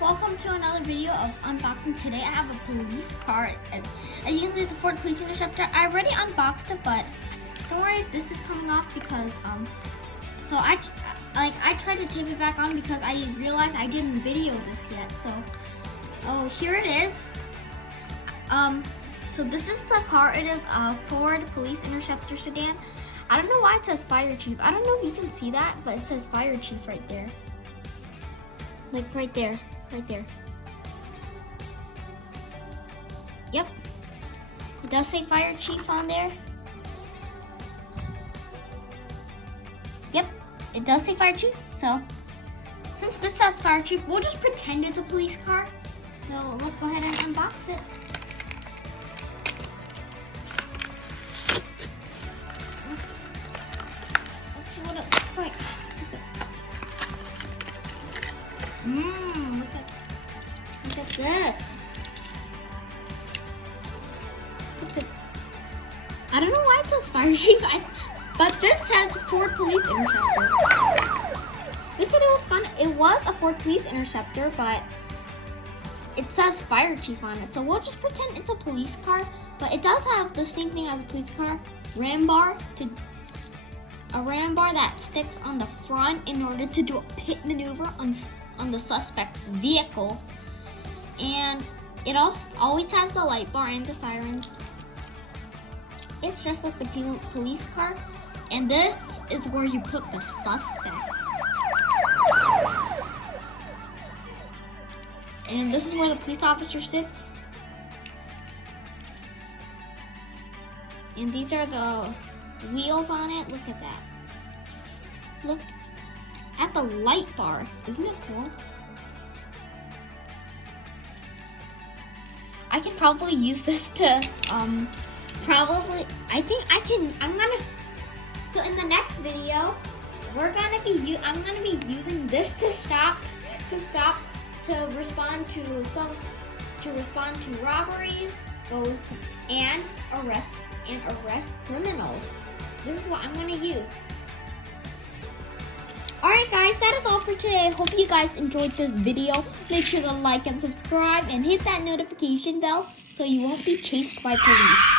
welcome to another video of unboxing. Today I have a police car. As you can see, it's a Ford Police Interceptor. I already unboxed it, but don't worry if this is coming off because so I tried to tape it back on because I realized I didn't video this yet. So here it is. So this is the car. It is a Ford Police Interceptor sedan. I don't know why it says Fire Chief. I don't know if you can see that, but it says Fire Chief right there. Like right there. Yep. It does say Fire Chief on there. Yep, it does say Fire Chief. So, since this says Fire Chief, we'll just pretend it's a police car. So, let's go ahead and unbox it. Let's see what it looks like. Look at this. I don't know why it says Fire Chief, but this says Ford Police Interceptor. This said it was a Ford Police Interceptor, but it says Fire Chief on it. So we'll just pretend it's a police car, but it does have the same thing as a police car, ram bar that sticks on the front in order to do a pit maneuver on the suspect's vehicle. And it also always has the light bar and the sirens. It's just like the police car. And this is where you put the suspect. And this is where the police officer sits. And these are the wheels on it. Look at that. Look at the light bar. Isn't it cool? I can probably use this to so in the next video I'm gonna be using this to respond to robberies and arrest criminals. This is what I'm gonna use. Alright guys, that is all for today. I hope you guys enjoyed this video. Make sure to like and subscribe and hit that notification bell so you won't be chased by police.